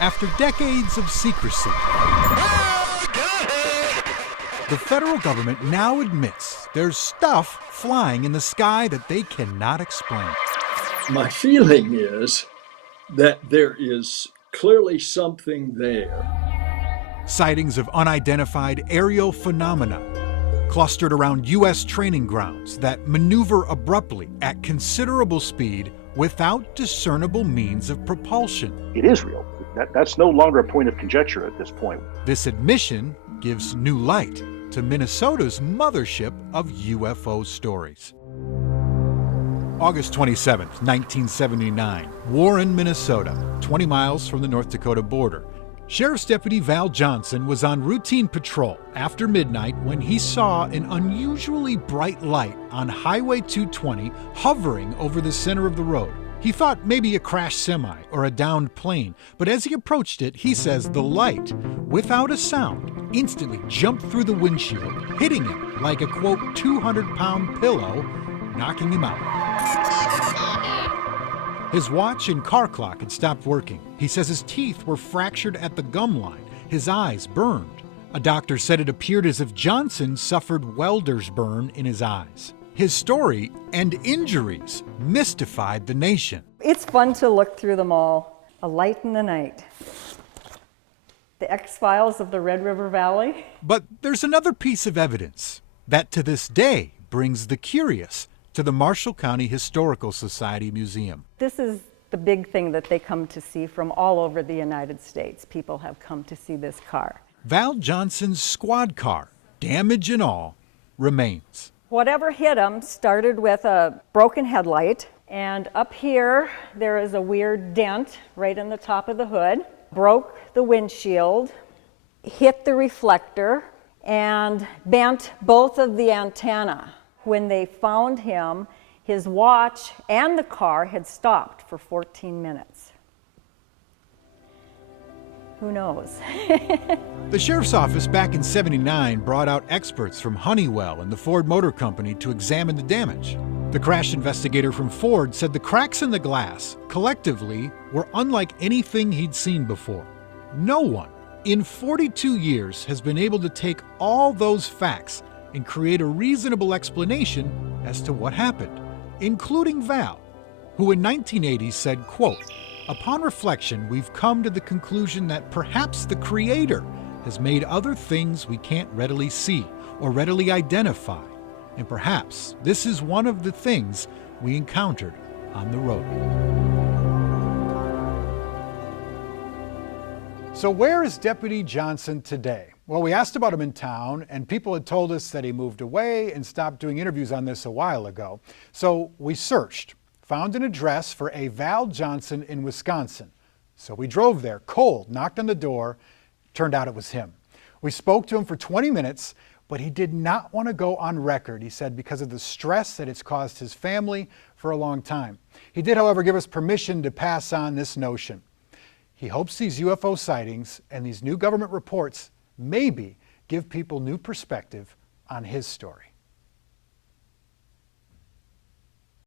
After decades of secrecy, the federal government now admits there's stuff flying in the sky that they cannot explain. My feeling is that there is clearly something there. Sightings of unidentified aerial phenomena clustered around U.S. training grounds that maneuver abruptly at considerable speed without discernible means of propulsion. It is real. That's no longer a point of conjecture at this point. This admission gives new light to Minnesota's mothership of UFO stories. August 27, 1979, Warren, Minnesota, 20 miles from the North Dakota border. Sheriff's Deputy Val Johnson was on routine patrol after midnight when he saw an unusually bright light on Highway 220 hovering over the center of the road. He thought maybe a crashed semi or a downed plane, but as he approached it, he says the light, without a sound, instantly jumped through the windshield, hitting him like a, quote, 200-pound pillow, knocking him out. His watch and car clock had stopped working. He says his teeth were fractured at the gum line, his eyes burned. A doctor said it appeared as if Johnson suffered welder's burn in his eyes. His story and injuries mystified the nation. It's fun to look through them all. A light in the night. The X-Files of the Red River Valley. But there's another piece of evidence that to this day brings the curious to the Marshall County Historical Society Museum. This is the big thing that they come to see from all over the United States. People have come to see this car. Val Johnson's squad car, damage and all, remains. Whatever hit him started with a broken headlight, and up here there is a weird dent right in the top of the hood, broke the windshield, hit the reflector, and bent both of the antenna. When they found him, his watch and the car had stopped for 14 minutes. Who knows? The sheriff's office back in '79 brought out experts from Honeywell and the Ford Motor Company to examine the damage. The crash investigator from Ford said the cracks in the glass, collectively, were unlike anything he'd seen before. No one in 42 years has been able to take all those facts and create a reasonable explanation as to what happened, including Val, who in 1980 said, quote, "Upon reflection, we've come to the conclusion that perhaps the Creator has made other things we can't readily see or readily identify, and perhaps this is one of the things we encountered on the road." So where is Deputy Johnson today? Well, we asked about him in town, and people had told us that he moved away and stopped doing interviews on this a while ago. So we searched, found an address for a Val Johnson in Wisconsin. So we drove there, cold, knocked on the door, turned out it was him. We spoke to him for 20 minutes, but he did not want to go on record, he said, because of the stress that it's caused his family for a long time. He did, however, give us permission to pass on this notion. He hopes these UFO sightings and these new government reports maybe give people new perspective on his story.